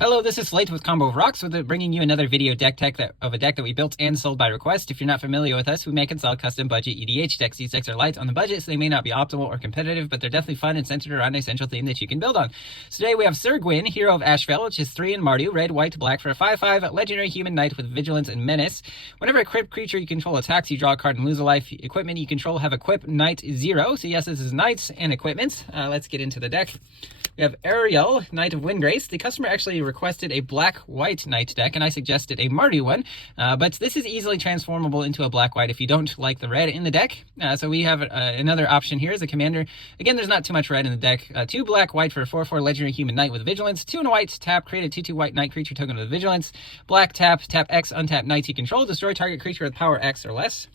Hello, this is Slate with Combo of Rocks, bringing you another video deck tech of a deck that we built and sold by request. If you're not familiar with us, we make and sell custom budget EDH decks. These decks are light on the budget, so they may not be optimal or competitive, but they're definitely fun and centered around a central theme that you can build on. So today we have Sir Gywn, Hero of Ashvale, which is 3 in Mardu, red, white, black for a 5/5 legendary human knight with vigilance and menace. Whenever a equipped creature you control attacks, you draw a card and lose a life. Equipment you control have equip knight 0. So yes, this is knights and equipment. Let's get into the deck. We have Ariel, Knight of Windgrace. The customer actually requested a black-white knight deck, and I suggested a Mardu one, but this is easily transformable into a black-white if you don't like the red in the deck. So we have another option here as a commander. Again, there's not too much red in the deck. 2 black-white for a 4/4 legendary human knight with vigilance. 2 and a white, tap, create a 2/2 white knight creature token with vigilance. Black, tap, tap X, untap knights you control. Destroy target creature with power X or less.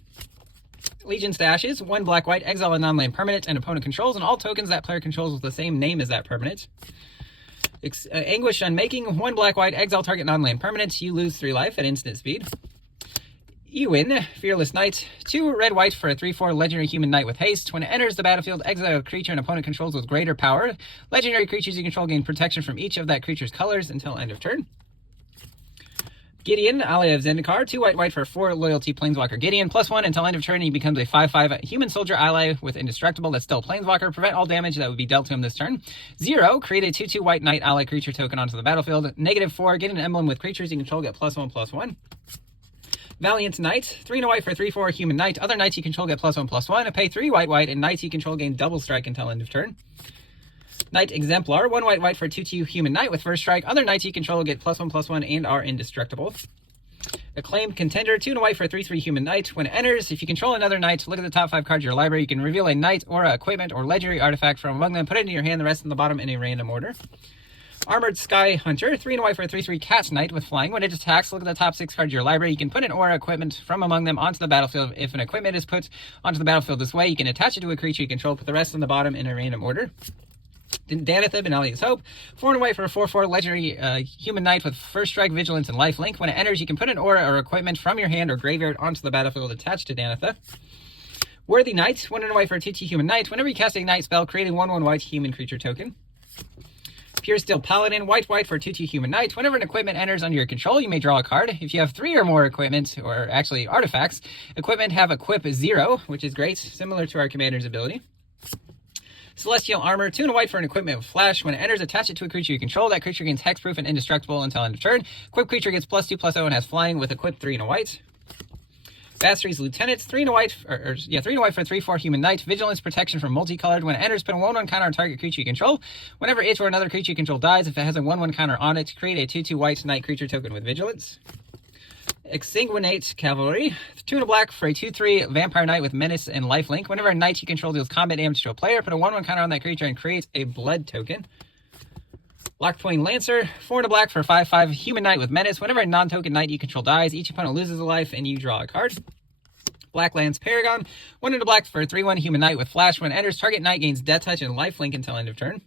Legion stashes, 1 black-white, exile a non-land permanent and opponent controls, and all tokens that player controls with the same name as that permanent. Anguish Unmaking, 1 black-white, exile target non-land permanent, you lose 3 life at instant speed. Gywn, Fearless Knight, 2 red-white for a 3/4 legendary human knight with haste. When it enters the battlefield, exile a creature an opponent controls with greater power. Legendary creatures you control gain protection from each of that creature's colors until end of turn. Gywn, Ally of Zendikar, 2 white for 4 loyalty planeswalker Gywn, +1 until end of turn. He becomes a 5/5 human soldier ally with indestructible that's still planeswalker. Prevent all damage that would be dealt to him this turn. 0, create a 2/2 white knight ally creature token onto the battlefield. -4, get an emblem with creatures you control, get +1/+1. Valiant Knight, 3 and a white for 3/4 human knight. Other knights you control get +1/+1. Pay 3 white, and knights you control gain double strike until end of turn. Knight Exemplar, 1 white for 2/2 human knight with first strike. Other knights you control get +1/+1 and are indestructible. Acclaimed Contender, 2 and a white for 3/3 human knight. When it enters, if you control another knight, look at the top 5 cards of your library. You can reveal a knight, aura, equipment, or legendary artifact from among them. Put it into your hand, the rest in the bottom in a random order. Armored Sky Hunter, 3 and a white for a 3/3 cat knight with flying. When it attacks, look at the top 6 cards of your library. You can put an aura equipment from among them onto the battlefield. If an equipment is put onto the battlefield this way, you can attach it to a creature you control. Put the rest in the bottom in a random order. Danitha, Benalia's Hope, 4 and a white for a 4/4 legendary human knight with first strike, vigilance, and lifelink. When it enters, you can put an aura or equipment from your hand or graveyard onto the battlefield attached to Danitha. Worthy Knight, 1 and a white for a 2/2 human knight. Whenever you cast a knight spell, create a 1/1 white human creature token. Pure Steel Paladin, white for a 2/2 human knight. Whenever an equipment enters under your control, you may draw a card. If you have 3 or more equipment, or actually artifacts, equipment have equip 0, which is great, similar to our commander's ability. Celestial Armor, 2 and a white for an equipment with flash. When it enters, attach it to a creature you control. That creature gains hexproof and indestructible until end of turn. Equipped creature gets +2/+0 and has flying with equip 3 and a white. Basri's Lieutenant, 3 and a white, 3 and a white for a 3/4 human knight. Vigilance, protection from multicolored. When it enters, put a 1/1 counter on target creature you control. Whenever it or another creature you control dies, if it has a 1/1 counter on it, create a 2/2 white knight creature token with vigilance. Exsanguinate Cavalry, 2 and a black for a 2/3 vampire knight with menace and lifelink. Whenever a knight you control deals combat damage to a player, put a 1/1 counter on that creature and create a blood token. Lockpoint Lancer, 4 and a black for a 5/5 human knight with menace. Whenever a non-token knight you control dies, each opponent loses a life and you draw a card. Blacklands Paragon, 1 and a black for a 3/1 human knight with flash. When it enters, target knight gains death touch and lifelink until end of turn.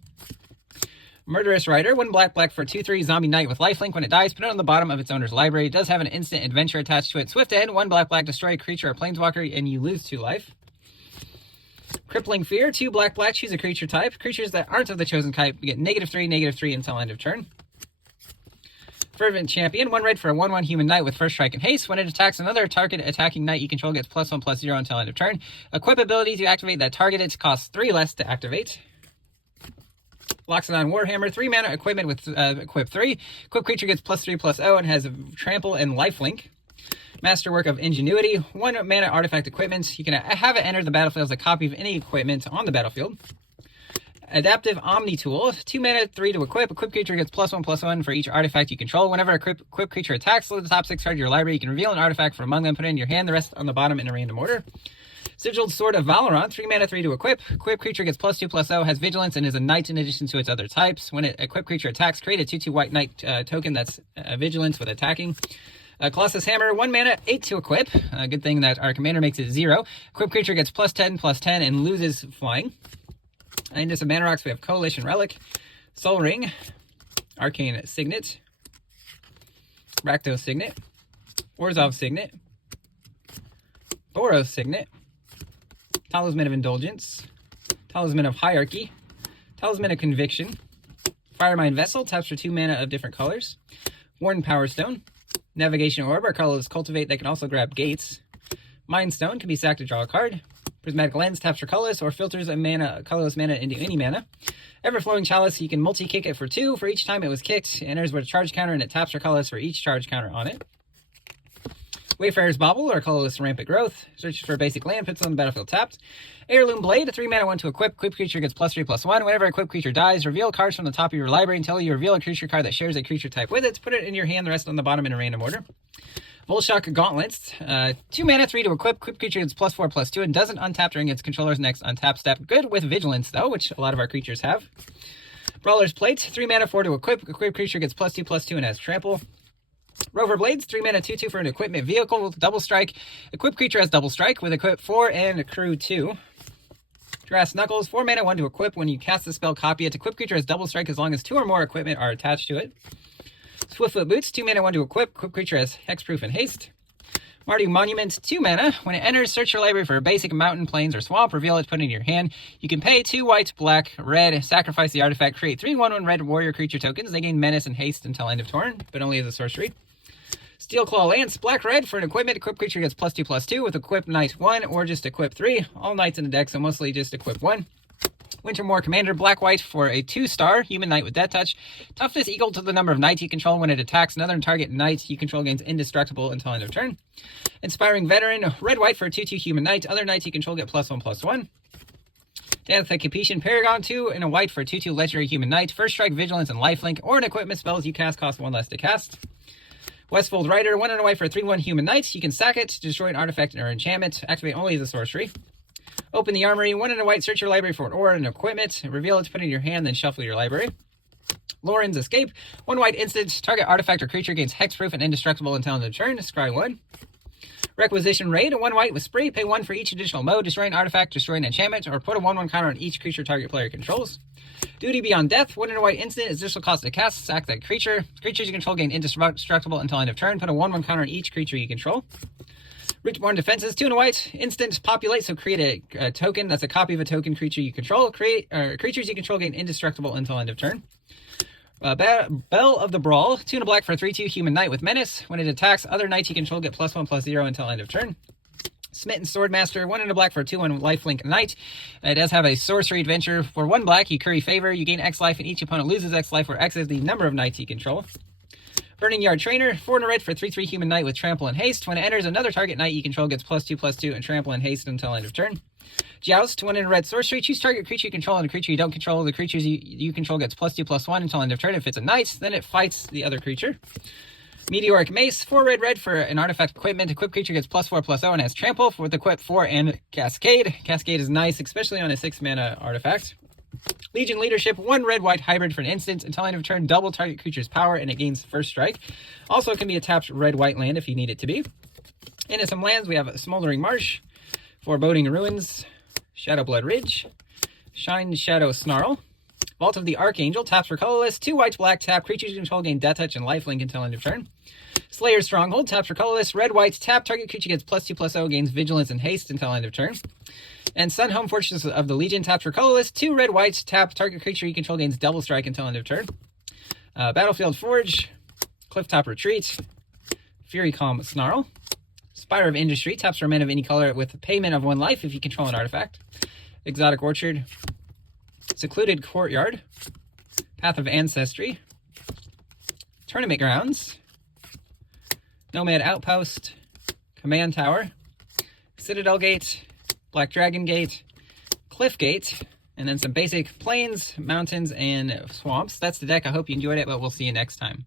Murderous Rider, 1 black for 2/3 zombie knight with lifelink. When it dies, put it on the bottom of its owner's library. It does have an instant adventure attached to it. Swift End, 1 black, destroy a creature or planeswalker, and you lose 2 life. Crippling Fear, 2 black, choose a creature type. Creatures that aren't of the chosen type get -3 until end of turn. Fervent Champion, 1 red for a 1/1 human knight with first strike and haste. When it attacks another target attacking knight you control gets +1/+0 until end of turn. Equip ability to activate that target, it costs 3 less to activate. Loxodon Warhammer, 3 mana equipment with equip 3. Equip creature gets +3/+0 and has trample and lifelink. Masterwork of Ingenuity, 1 mana artifact equipment. You can have it enter the battlefield as a copy of any equipment on the battlefield. Adaptive Omni Tool, 2 mana, 3 to equip. Equip creature gets +1/+1 for each artifact you control. Whenever a equip creature attacks, look at the top 6 cards of your library. You can reveal an artifact from among them, put it in your hand, the rest on the bottom in a random order. Sigiled Sword of Valorant, 3 mana, 3 to equip. Equip creature gets +2/+0, has vigilance, and is a knight in addition to its other types. When an equipped creature attacks, create a 2/2 white knight token that's vigilance with attacking. Colossus Hammer, 1 mana, 8 to equip. Good thing that our commander makes it 0. Equipped creature gets +10/+10 and loses flying. And just a mana rocks, we have Coalition Relic, Soul Ring, Arcane Signet, Rakdos Signet, Orzhov Signet, Boros Signet, Talisman of Indulgence, Talisman of Hierarchy, Talisman of Conviction, Firemine Vessel, taps for 2 mana of different colors. Worn Power Stone. Navigation Orb, our colorless Cultivate that can also grab gates. Mind Stone can be sacked to draw a card. Prismatic Lens taps for colorless or filters a colorless mana into any mana. Everflowing Chalice, you can multi-kick it for 2 for each time it was kicked. It enters with a charge counter and it taps for colorless for each charge counter on it. Wayfarer's Bauble, or colorless Rampant Growth. Searches for a basic land, puts it on the battlefield tapped. Heirloom Blade, a 3 mana 1 to equip. Equip creature gets +3/+1. Whenever a equipped creature dies, reveal cards from the top of your library until you reveal a creature card that shares a creature type with it. Put it in your hand, the rest on the bottom in a random order. Volshock Gauntlets, 2 mana 3 to equip. Equip creature gets +4/+2 and doesn't untap during its controller's next untap step. Good with Vigilance though, which a lot of our creatures have. Brawler's Plate, 3 mana 4 to equip. Equip creature gets +2/+2 and has trample. Rover Blades, 3 mana 2/2 for an equipment vehicle, double strike. Equipped creature has double strike with equip 4 and accrue 2. Grass Knuckles, 4 mana 1 to equip. When you cast the spell, copy it. Equipped creature has double strike as long as 2 or more equipment are attached to it. Swiftfoot Boots, 2 mana 1 to equip. Equipped creature has hexproof and haste. Mardu Monument, 2 mana. When it enters, search your library for a basic mountain, plains, or swamp. Reveal it, put it in your hand. You can pay 2 white, black, red, sacrifice the artifact, create 3 1/1 red warrior creature tokens. They gain menace and haste until end of turn, but only as a sorcery. Steel Claw Lance, black red for an equipment. Equipped creature gets +2/+2 with equip knight 1 or just equip 3. All knights in the deck, so mostly just equip 1. Wintermoor Commander, black white for a 2-star human knight with death touch. Toughness equal to the number of knights you control. When it attacks another target knight you control, gains indestructible until end of turn. Inspiring Veteran, red white for a 2/2 human knight. Other knights you control get +1/+1. Danitha Capetian Paragon, 2 and a white for a 2/2 legendary human knight. First strike, vigilance, and lifelink, or an equipment spells you cast cost 1 less to cast. Westfold Rider, 1 and a white for a 3/1 human knight. You can sack it to destroy an artifact or enchantment. Activate only as a sorcery. Open the Armory, 1 and a white, search your library for an aura and equipment. Reveal it, put it in your hand, then shuffle your library. Lauren's Escape, 1 white instant. Target artifact or creature gains hexproof and indestructible until end of turn. Scry 1. Requisition Raid, 1 white with Spree. Pay 1 for each additional mode. Destroy an artifact, destroy an enchantment, or put a 1/1 counter on each creature target player controls. Duty Beyond Death, 1 and a white instant. Additional cost to cast. Sack that creature. Creatures you control gain indestructible until end of turn. Put a 1/1 counter on each creature you control. Riftborn Defenses, 2 and a white. Instant populate, so create a token that's a copy of a token creature you control. Creatures you control gain indestructible until end of turn. Bell of the Brawl, 2 and a black for a 3/2 human knight with menace. When it attacks, other knights you control get +1/+0 until end of turn. Smitten Swordmaster, 1 and a black for a 2/1 lifelink knight. It does have a sorcery adventure. For 1 black, you curry favor. You gain X life, and each opponent loses X life, where X is the number of knights you control. Burning Yard Trainer, 4 and a red for a 3/3 human knight with trample and haste. When it enters, another target knight you control gets +2/+2 and trample and haste until end of turn. Joust, 1 and a red sorcery. Choose target creature you control and a creature you don't control. The creatures you control gets +2/+1 until end of turn. If it's a knight, then it fights the other creature. Meteoric Mace, 4 red for an artifact equipment. Equipped creature gets +4/+0 and has trample with equip 4 and Cascade. Cascade is nice, especially on a 6 mana artifact. Legion Leadership, 1 red-white hybrid for an instant. Until end of turn, double target creature's power and it gains first strike. Also, it can be a tapped red-white land if you need it to be. Into some lands, we have Smoldering Marsh, Foreboding Ruins, Shadowblood Ridge, Shine Shadow Snarl. Vault of the Archangel, taps for colorless, 2 white, black, tap, creatures you control gain death touch and lifelink until end of turn. Slayer's Stronghold, taps for colorless, red, white, tap, target creature gets +2/+0, gains vigilance and haste until end of turn. And Sun Home Fortress of the Legion, taps for colorless, 2 red, white, tap, target creature you control gains double strike until end of turn. Battlefield Forge, Clifftop Retreat, Fury Calm Snarl. Spire of Industry, taps for men of any color with payment of 1 life if you control an artifact. Exotic Orchard, Secluded Courtyard, Path of Ancestry, Tournament Grounds, Nomad Outpost, Command Tower, Citadel Gate, Black Dragon Gate, Cliff Gate, and then some basic plains, mountains, and swamps. That's the deck. I hope you enjoyed it, but we'll see you next time.